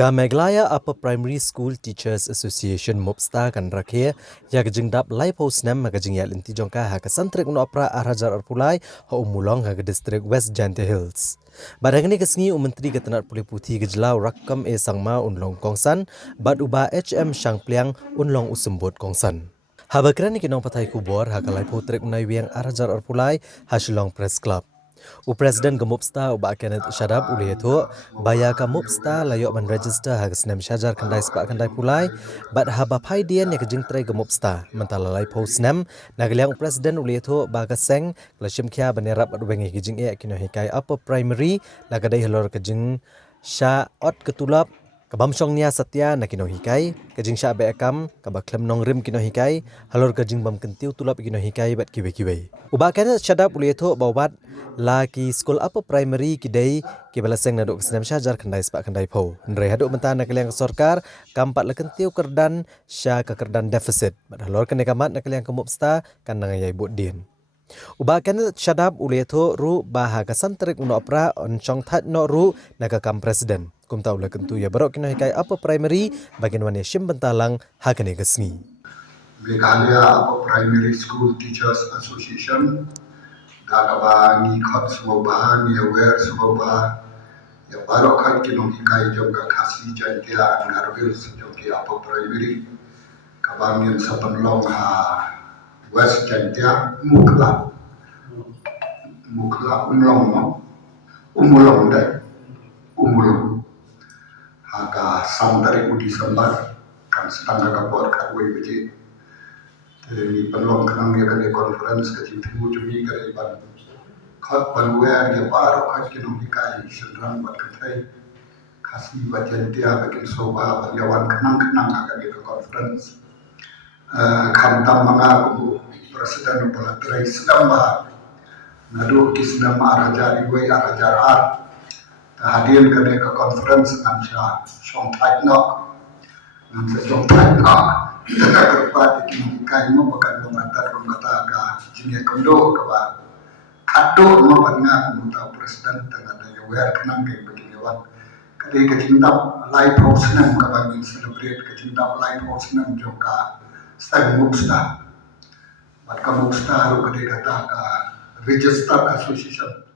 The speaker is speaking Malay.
Ka Meghalaya Upper Primary School Teachers Association MUPSTA kan rakhe ya gajing dap lai posnam magajing ya linti jongka ha kasantrik no apra arhajar arpulai ha umulong ha district West Jante Hills. Barangni kesngi Menteri Ketenaga Pulih Putih gejlau rakam sangma unlong kongsan bad uba HM Shangpliang unlong usembut kongsan. Habakran ni kinong patay kubor ha kalai potrik unai wiang arhajar arpulai ha Shillong Press Club. Presiden Gemupsta uba Kenneth Shadab uli itu baya ka Mupsta layok man register ha kesnem syajar kandai sepak kandai pulai bat haba paidian ya kejing trai Gemupsta mentala lai posnem nagaliang Presiden uli itu ba kaseng klashim kia banerap adwengi kejing e kino hikai upper primary lagadai helor kejing sya ot ketulap kabamsong nia satya na kino hikai kejing sya be akam kabaklem nong rim kino hikai halor kejing bam kentiu tulap kino hikai bat kiwe uba Kenneth Shadab uli itu bawat laki school upper primary kidai kibalaseng naduk kesnam syajar kandai sepak kandai pau ndre haduk mentan nakaliang sorkar kampat lekentiu kerdan sya ke kerdan defisit badalor kene kamat nakaliang kemupsta kan nangayai budin uba Kenneth Shadab uli itu ru bahaga santrik uno opera oncong that no ru nakakam presiden kum tau lekentu ya barok kino hikai upper primary bagian wane shim bentalang hakane kesngi Meghalaya Upper Primary School Teachers Association Dagaba ni khot suba ni aware suba ya barok khat kinong ikai jongka khasi jantia ngarbil jongki Upper Primary kabang yang sapanlong ha West jantia mukla umlong no umulong dai umulong haka samtari udi sambar kan sedang kapor katwe beji di penlong kenang ya kan conference ke timu jumi kare ban khat panwer ya paro khat kinong ikai senrang bat katai khasi bajan dia bakin soba banyawan kenang akan di conference khantam manga presiden bola trai sedang bah ngadu kisna arajar iwe arajar ar hadir ke conference amsha song no nanti song no kerpat ini kai mo bakan mengatar kata ka jinia kondo ka kado mo banga muta presiden tengah daya wer kenang ke beginiwan kali kecintap live house nam ka bangin celebrate kecintap live house nam joka stag mupsta mat ka mupsta ro kade kata ka registered association